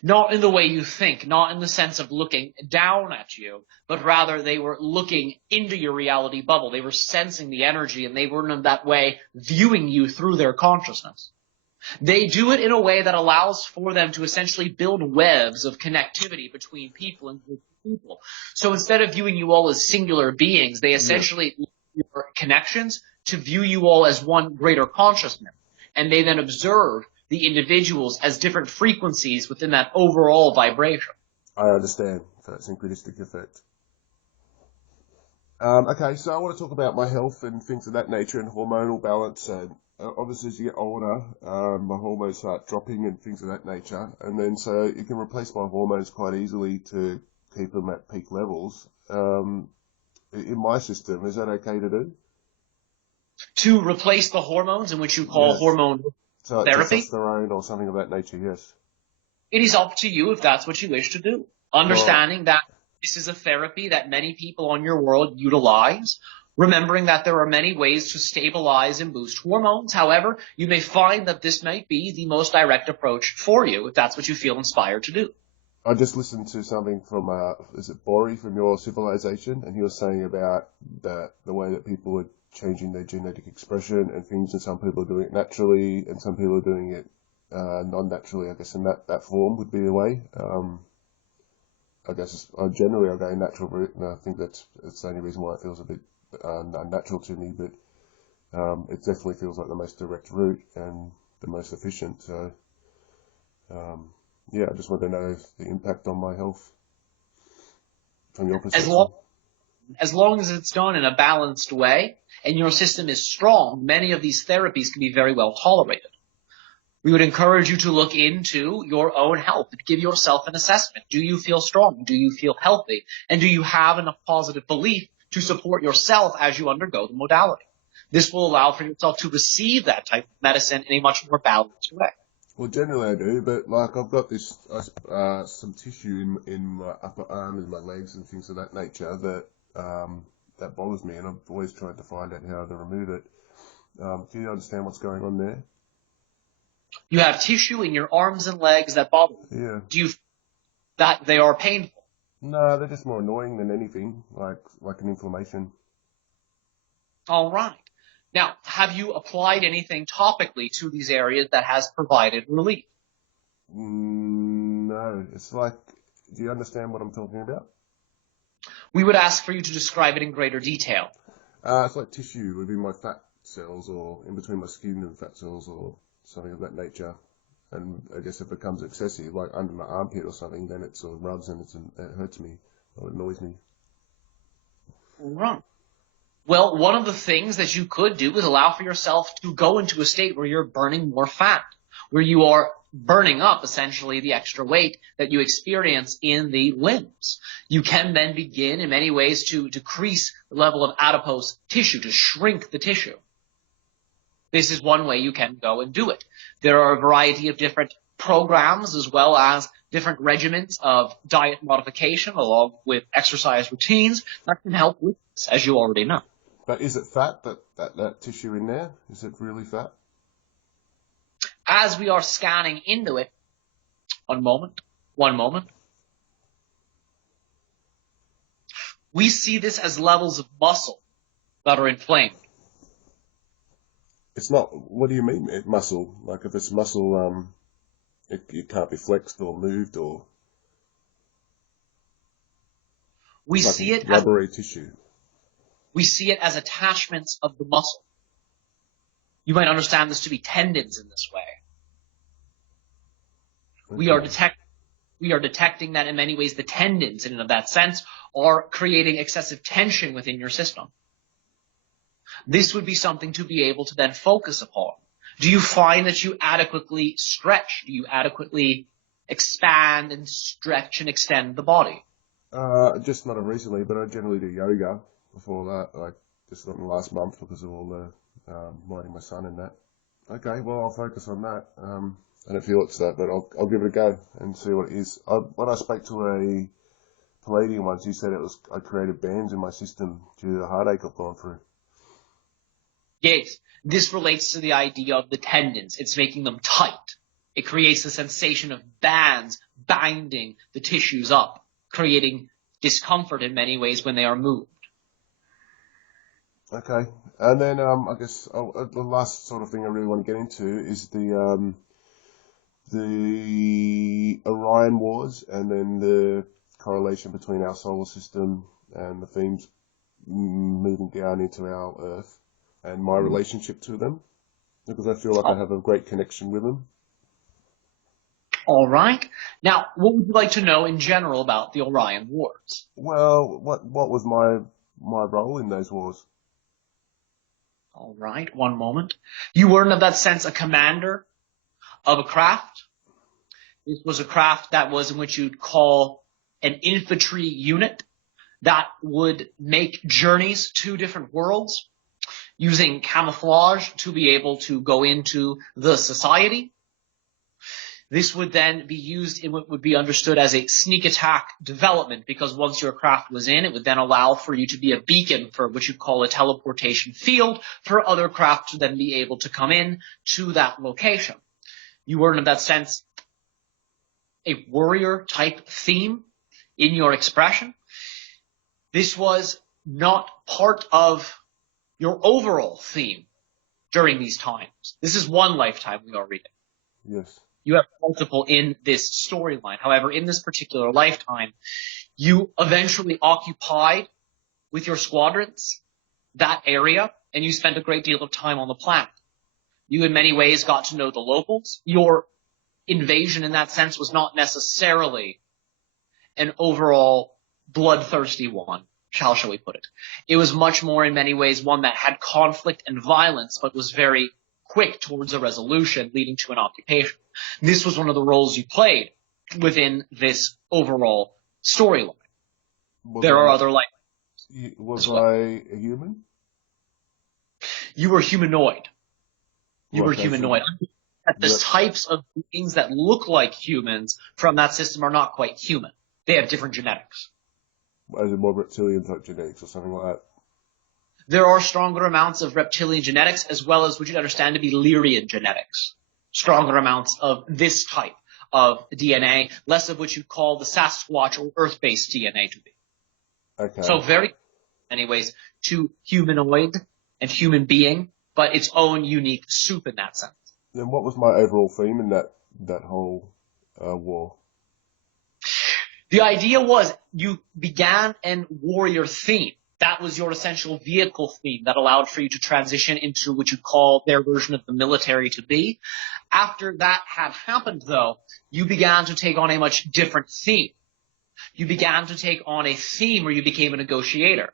Not in the way you think, not in the sense of looking down at you, but rather they were looking into your reality bubble. They were sensing the energy, and they were in that way viewing you through their consciousness. They do it in a way that allows for them to essentially build webs of connectivity between people and groups of people. So instead of viewing you all as singular beings, they essentially use your connections to view you all as one greater consciousness. And they then observe the individuals as different frequencies within that overall vibration. I understand that synchronistic effect. Okay, so I want to talk about my health and things of that nature and hormonal balance. And obviously, as you get older, my hormones start dropping and things of that nature. And then so you can replace my hormones quite easily to keep them at peak levels. In my system, is that okay to do? To replace the hormones, in which you call hormone so therapy? Testosterone or something of that nature, yes. It is up to you if that's what you wish to do. Understanding that this is a therapy that many people on your world utilize. Remembering that there are many ways to stabilize and boost hormones. However, you may find that this might be the most direct approach for you if that's what you feel inspired to do. I just listened to something from, is it Bori from your civilization? And he was saying about the way that people are changing their genetic expression and things, and some people are doing it naturally and some people are doing it non-naturally, I guess, and that form would be the way. I guess generally I go natural route, and I think that's the only reason why it feels a bit unnatural to me, but it definitely feels like the most direct route and the most efficient. So, I just want to know the impact on my health from your perspective. As long as it's done in a balanced way and your system is strong, many of these therapies can be very well tolerated. We would encourage you to look into your own health and give yourself an assessment. Do you feel strong? Do you feel healthy? And do you have enough positive belief to support yourself as you undergo the modality? This will allow for yourself to receive that type of medicine in a much more balanced way. Well, generally I do, but like I've got this some tissue in my upper arm and my legs and things of that nature that bothers me, and I've always tried to find out how to remove it. Do you understand what's going on there? You have tissue in your arms and legs that bother you. Yeah. Do you that they are painful? No, they're just more annoying than anything, like an inflammation. All right. Now, have you applied anything topically to these areas that has provided relief? No, it's like, do you understand what I'm talking about? We would ask for you to describe it in greater detail. It's like tissue within my fat cells or in between my skin and fat cells or something of that nature. And I guess if it becomes excessive, like under my armpit or something, then it sort of rubs and it hurts me or it annoys me. Right. Well, one of the things that you could do is allow for yourself to go into a state where you're burning more fat, where you are burning up essentially the extra weight that you experience in the limbs. You can then begin in many ways to decrease the level of adipose tissue, to shrink the tissue. This is one way you can go and do it. There are a variety of different programs as well as different regimens of diet modification along with exercise routines that can help with this, as you already know. But is it fat, that tissue in there? Is it really fat? As we are scanning into it, one moment, we see this as levels of muscle that are inflamed. It's not, what do you mean, muscle? Like if it's muscle, it can't be flexed or moved or... We like see it rubbery tissue. We see it as attachments of the muscle. You might understand this to be tendons in this way. Okay. We are detecting that in many ways the tendons, in and of that sense, are creating excessive tension within your system. This would be something to be able to then focus upon. Do you find that you adequately stretch? Do you adequately expand and stretch and extend the body? Just not recently, but I generally do yoga before that, like just not in the last month because of all the minding my son and that. Okay, well I'll focus on that. I don't feel it's that, but I'll give it a go and see what it is. When I spoke to a Palladian once, he said I created bands in my system due to the heartache I've gone through. Yes, this relates to the idea of the tendons. It's making them tight. It creates the sensation of bands binding the tissues up, creating discomfort in many ways when they are moved. Okay. And then I guess the last sort of thing I really want to get into is the Orion Wars, and then the correlation between our solar system and the themes moving down into our Earth, and my relationship to them, because I feel like I have a great connection with them. All right. Now, what would you like to know in general about the Orion Wars? Well, what was my role in those wars? All right, one moment. You were, in that sense, a commander of a craft. This was a craft that was in which you'd call an infantry unit that would make journeys to different worlds using camouflage to be able to go into the society. This would then be used in what would be understood as a sneak attack development, because once your craft was in, it would then allow for you to be a beacon for what you call a teleportation field for other craft to then be able to come in to that location. You were, in that sense, a warrior type theme in your expression. This was not part of your overall theme during these times. This is one lifetime we are reading. Yes. You have multiple in this storyline. However, in this particular lifetime, you eventually occupied with your squadrons that area, and you spent a great deal of time on the planet. You in many ways got to know the locals. Your invasion in that sense was not necessarily an overall bloodthirsty one, shall we put it. It was much more in many ways one that had conflict and violence, but was very quick towards a resolution leading to an occupation. This was one of the roles you played within this overall storyline. There are other life. Was I a human? You were humanoid. You were humanoid. The Yep. types of beings that look like humans from that system are not quite human. They have different genetics. As in more reptilian type genetics or something like that. There are stronger amounts of reptilian genetics, as well as what you'd understand to be Lyran genetics. Stronger amounts of this type of DNA, less of what you'd call the Sasquatch or Earth-based DNA to be. Okay. So very, anyways, to humanoid and human being, but its own unique soup in that sense. Then what was my overall theme in that whole war? The idea was you began an warrior theme. That was your essential vehicle theme that allowed for you to transition into what you call their version of the military to be. After that had happened, though, you began to take on a much different theme. You began to take on a theme where you became a negotiator.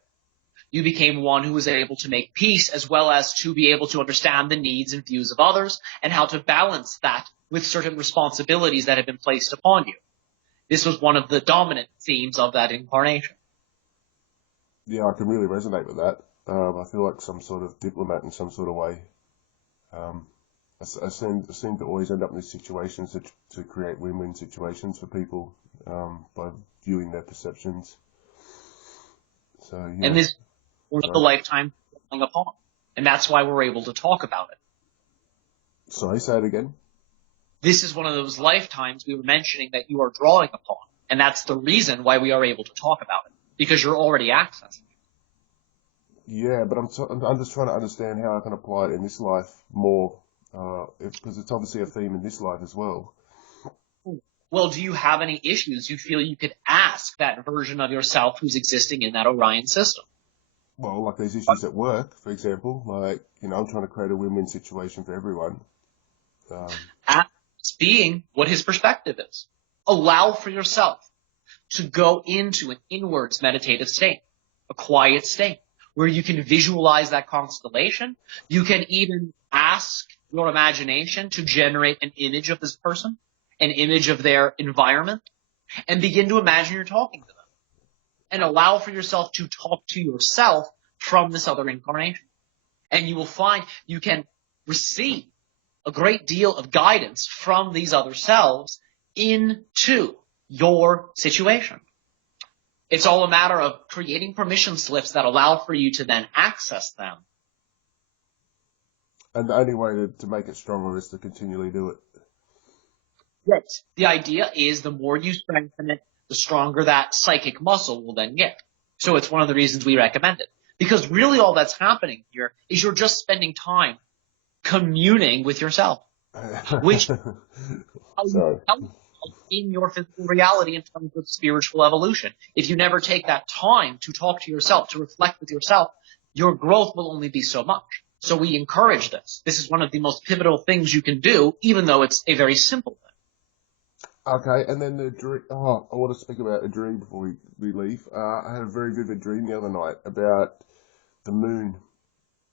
You became one who was able to make peace, as well as to be able to understand the needs and views of others and how to balance that with certain responsibilities that had been placed upon you. This was one of the dominant themes of that incarnation. Yeah, I can really resonate with that. I feel like some sort of diplomat in some sort of way. I seem to always end up in these situations to create win-win situations for people by viewing their perceptions. So yeah. And this is one of the lifetimes we're drawing upon. And that's why we're able to talk about it. Sorry, say it again. This is one of those lifetimes we were mentioning that you are drawing upon. And that's the reason why we are able to talk about it. Because you're already accessing it. Yeah, but I'm just trying to understand how I can apply it in this life more, because it's obviously a theme in this life as well. Well, do you have any issues you feel you could ask that version of yourself who's existing in that Orion system? Well, like these issues at work, for example, like, I'm trying to create a win-win situation for everyone. Ask being what his perspective is. Allow for yourself to go into an inwards meditative state, a quiet state, where you can visualize that constellation. You can even ask your imagination to generate an image of this person, an image of their environment, and begin to imagine you're talking to them. And allow for yourself to talk to yourself from this other incarnation. And you will find you can receive a great deal of guidance from these other selves into your situation. It's all a matter of creating permission slips that allow for you to then access them. And the only way to make it stronger is to continually do it. Yes. The idea is the more you strengthen it, the stronger that psychic muscle will then get. So it's one of the reasons we recommend it. Because really all that's happening here is you're just spending time communing with yourself, which how you Sorry. help in your physical reality in terms of spiritual evolution. If you never take that time to talk to yourself, to reflect with yourself, your growth will only be so much. So we encourage this. This is one of the most pivotal things you can do, even though it's a very simple thing. Okay, and then the dream. Oh, I want to speak about a dream before we leave. I had a very vivid dream the other night about the moon,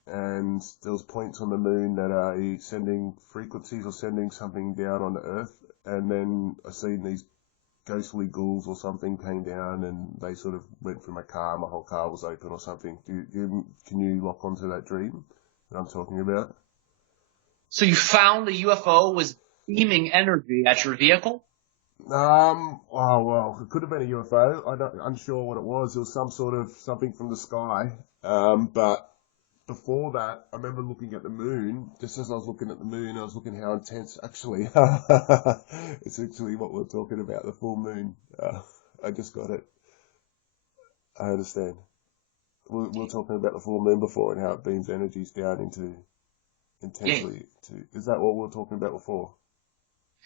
and there was points on the moon that are sending frequencies or sending something down on the Earth, and then I seen these ghostly ghouls or something came down, and they sort of went through my car. My whole car was open or something. Can you lock onto that dream that I'm talking about? So you found the UFO was beaming energy at your vehicle? Oh well, it could have been a UFO. I'm unsure what it was. It was some sort of something from the sky. But before that, I remember looking at the moon. Just as I was looking at the moon, I was looking how intense. Actually, it's actually what we're talking about, the full moon. I just got it. I understand. We're talking about the full moon before and how it beams energies down into intensely. Is that what we were talking about before?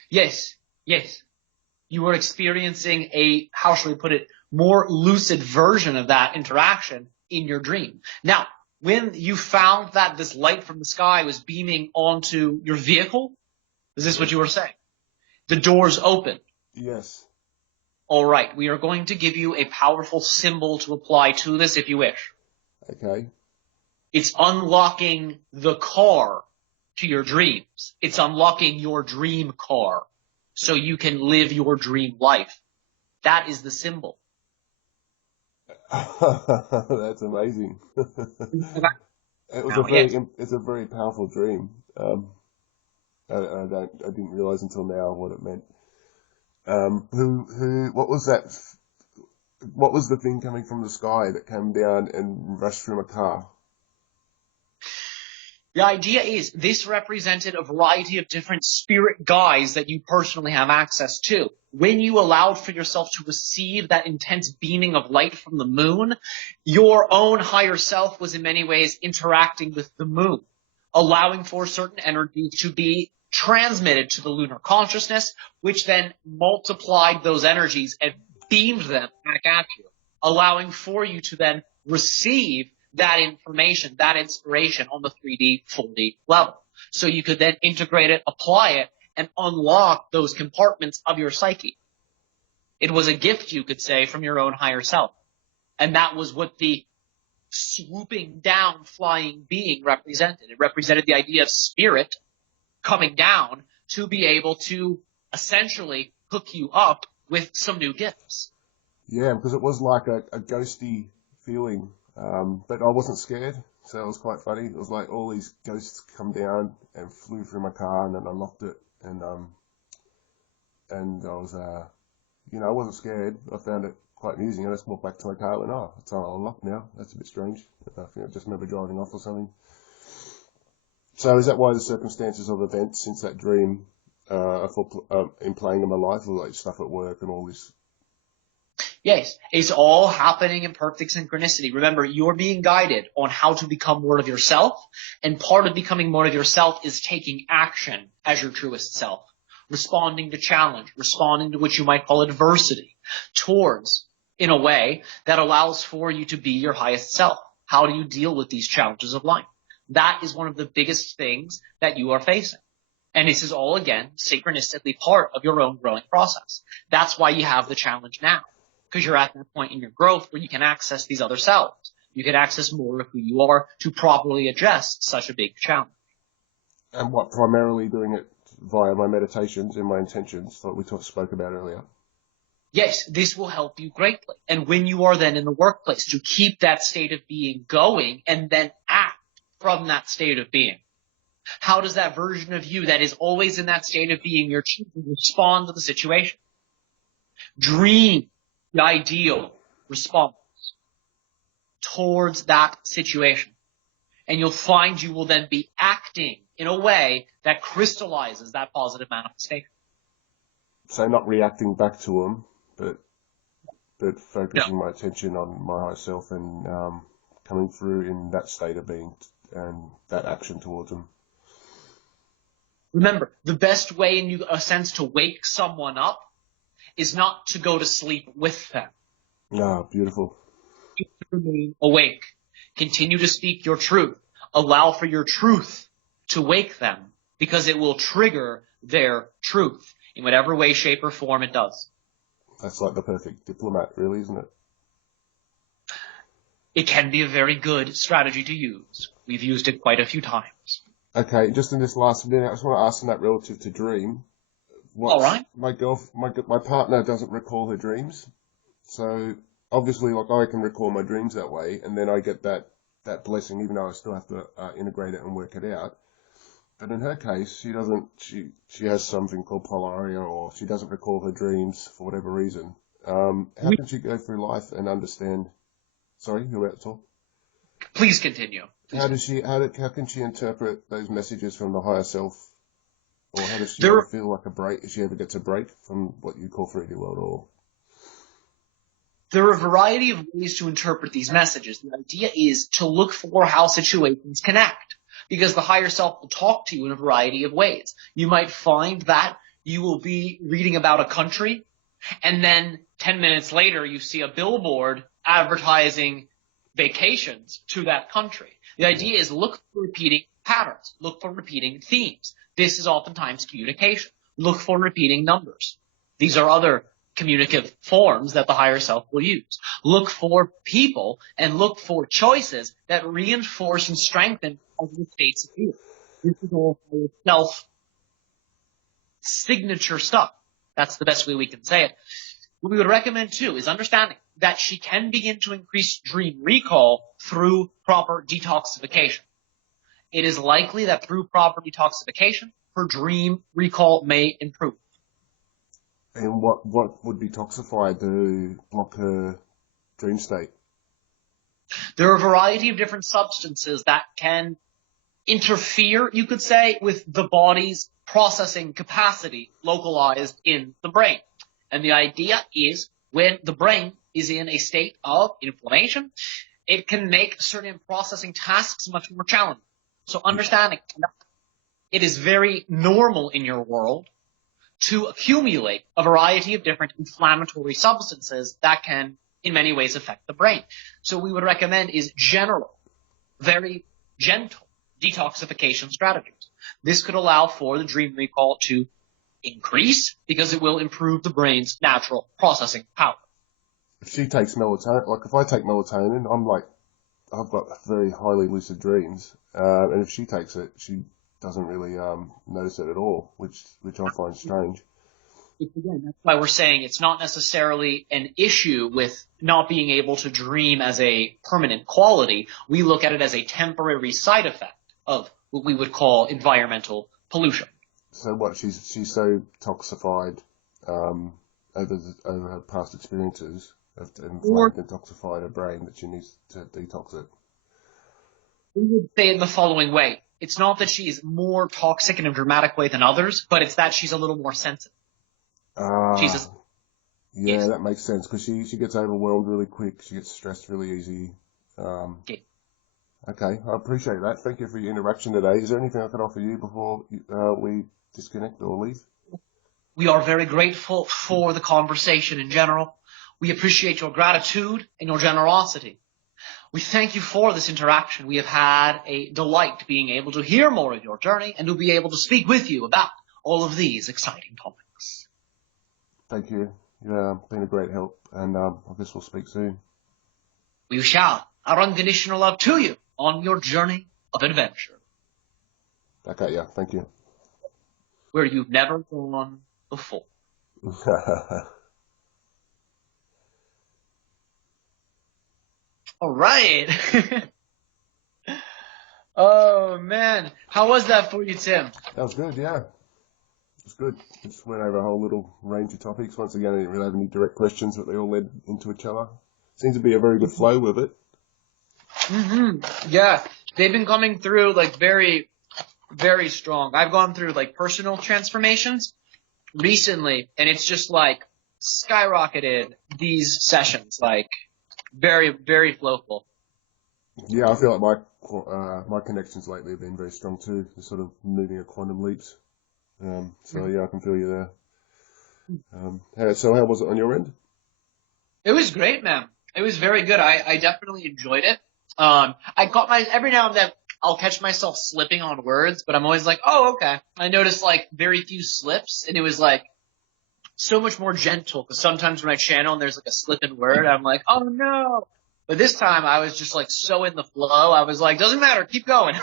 Yes. Yes. You were experiencing a, how shall we put it, more lucid version of that interaction in your dream. Now, when you found that this light from the sky was beaming onto your vehicle, is this what you were saying? The doors opened. Yes. All right. We are going to give you a powerful symbol to apply to this if you wish. Okay. It's unlocking the car to your dreams. It's unlocking your dream car so you can live your dream life. That is the symbol. That's amazing. It's a very powerful dream. I didn't realize until now what it meant. What was that? What was the thing coming from the sky that came down and rushed through my car? The idea is this represented a variety of different spirit guides that you personally have access to. When you allowed for yourself to receive that intense beaming of light from the moon, your own higher self was in many ways interacting with the moon, allowing for certain energies to be transmitted to the lunar consciousness, which then multiplied those energies and beamed them back at you, allowing for you to then receive that information, that inspiration on the 3D, 4D level. So you could then integrate it, apply it, and unlock those compartments of your psyche. It was a gift, you could say, from your own higher self. And that was what the swooping down flying being represented. It represented the idea of spirit coming down to be able to essentially hook you up with some new gifts. Yeah, because it was like a ghosty feeling. But I wasn't scared, so it was quite funny. It was like all these ghosts come down and flew through my car, and then I locked it, and I was, I wasn't scared. I found it quite amusing. I just walked back to my car and, it's all unlocked now. That's a bit strange. I think I just remember driving off or something. So is that why the circumstances of events since that dream, in playing in my life, like stuff at work and all this? Yes, it's all happening in perfect synchronicity. Remember, you're being guided on how to become more of yourself, and part of becoming more of yourself is taking action as your truest self, responding to challenge, responding to what you might call adversity, towards, in a way, that allows for you to be your highest self. How do you deal with these challenges of life? That is one of the biggest things that you are facing. And this is all, again, synchronistically part of your own growing process. That's why you have the challenge now. Because you're at that point in your growth where you can access these other selves. You can access more of who you are to properly address such a big challenge. And what, primarily doing it via my meditations and my intentions that we spoke about earlier? Yes, this will help you greatly. And when you are then in the workplace, to keep that state of being going and then act from that state of being. How does that version of you that is always in that state of being your children respond to the situation? Dream the ideal response towards that situation. And you'll find you will then be acting in a way that crystallizes that positive manifestation. So not reacting back to them, but Yeah. focusing my attention on my higher self and coming through in that state of being and that action towards them. Remember, the best way, in a sense, to wake someone up is not to go to sleep with them. Ah, beautiful. Remain awake. Continue to speak your truth. Allow for your truth to wake them, because it will trigger their truth in whatever way, shape, or form it does. That's like the perfect diplomat, really, isn't it? It can be a very good strategy to use. We've used it quite a few times. Okay, just in this last minute, I just want to ask on that relative to dream. All right. My partner doesn't recall her dreams, so obviously, like I can recall my dreams that way, and then I get that blessing, even though I still have to integrate it and work it out. But in her case, she doesn't. She has something called polaria, or she doesn't recall her dreams for whatever reason. How can she go through life and understand? Sorry, you're about to talk. Please continue. How can she interpret those messages from the higher self? Or how does she ever feel like a break, if she ever gets a break from what you call 3D world? Or there are a variety of ways to interpret these messages. The idea is to look for how situations connect, because the higher self will talk to you in a variety of ways. You might find that you will be reading about a country, and then 10 minutes later you see a billboard advertising vacations to that country. The idea is look for repeating patterns. Look for repeating themes. This is oftentimes communication. Look for repeating numbers. These are other communicative forms that the higher self will use. Look for people and look for choices that reinforce and strengthen the states of being. This is all self-signature stuff. That's the best way we can say it. What we would recommend, too, is understanding that she can begin to increase dream recall through proper detoxification. It is likely that through proper detoxification, her dream recall may improve. and what would detoxify to block her dream state? There are a variety of different substances that can interfere, you could say, with the body's processing capacity localized in the brain. And the idea is when the brain is in a state of inflammation, it can make certain processing tasks much more challenging. So understanding that it is very normal in your world to accumulate a variety of different inflammatory substances that can in many ways affect the brain. So we would recommend is general, very gentle detoxification strategies. This could allow for the dream recall to increase because it will improve the brain's natural processing power. If she takes melatonin, like if I take melatonin, I've got very highly lucid dreams, and if she takes it, she doesn't really notice it at all, which I find strange. Again, that's why we're saying it's not necessarily an issue with not being able to dream as a permanent quality. We look at it as a temporary side effect of what we would call environmental pollution. So what? She's so toxified over her past experiences have detoxified her brain that she needs to detox it. We would say in the following way. It's not that she is more toxic in a dramatic way than others, but it's that she's a little more sensitive. Yeah, that makes sense because she gets overwhelmed really quick. She gets stressed really easy. Okay, I appreciate that. Thank you for your interaction today. Is there anything I can offer you before we disconnect or leave? We are very grateful for the conversation in general. We appreciate your gratitude and your generosity. We thank you for this interaction. We have had a delight being able to hear more of your journey and to be able to speak with you about all of these exciting topics. Thank you. You've been a great help, and I guess we'll speak soon. We shall. Our unconditional love to you on your journey of adventure. Okay, yeah, thank you. Where you've never gone before. All right. Oh, man. How was that for you, Tim? That was good, yeah. It was good. Just went over a whole little range of topics. Once again, I didn't really have any direct questions, but they all led into each other. Seems to be a very good flow with it. Mm-hmm. Yeah. They've been coming through, like, very, very strong. I've gone through, like, personal transformations, recently, and it's just like skyrocketed these sessions, like very, very flowful. Yeah, I feel like my connections lately have been very strong too. They're sort of moving at quantum leaps. So yeah, I can feel you there. So how was it on your end? It was great, man. It was very good. I definitely enjoyed it. I caught every now and then I'll catch myself slipping on words, but I'm always like, oh, okay. I noticed like very few slips, and it was like so much more gentle, because sometimes when I channel and there's like a slip in word, I'm like, oh no. But this time I was just like so in the flow. I was like, doesn't matter, keep going.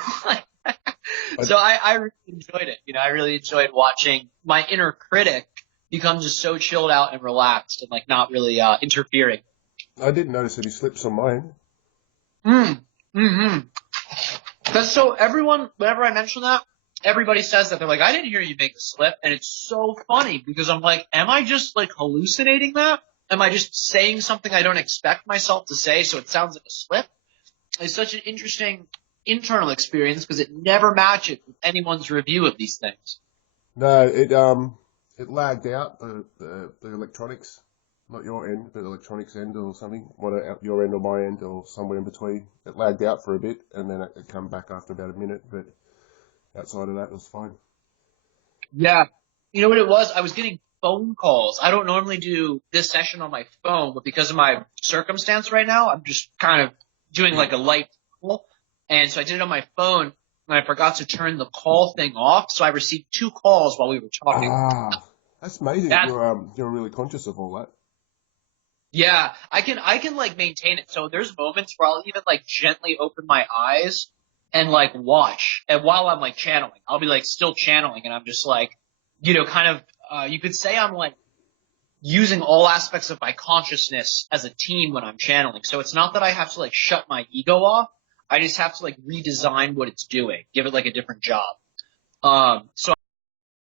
So I really enjoyed it. You know, I really enjoyed watching my inner critic become just so chilled out and relaxed and like not really interfering. I didn't notice any slips on mine. Mm-hmm. That's so everyone, whenever I mention that, everybody says that. They're like, I didn't hear you make a slip. And it's so funny because I'm like, am I just like hallucinating that? Am I just saying something I don't expect myself to say so it sounds like a slip? It's such an interesting internal experience because it never matches with anyone's review of these things. No, it lagged out the electronics, not your end, but the electronics end or something. Your end or my end or somewhere in between. It lagged out for a bit and then it came back after about a minute. But outside of that, it was fine. Yeah. You know what it was? I was getting phone calls. I don't normally do this session on my phone, but because of my circumstance right now, I'm just kind of doing like a light call. And so I did it on my phone and I forgot to turn the call thing off. So I received 2 calls while we were talking. Ah, that's amazing. You're really conscious of all that. Yeah, I can like maintain it. So there's moments where I'll even like gently open my eyes and like watch. And while I'm like channeling, I'll be like still channeling and I'm just like, you know, kind of, you could say I'm like using all aspects of my consciousness as a team when I'm channeling. So it's not that I have to like shut my ego off. I just have to like redesign what it's doing, give it like a different job. So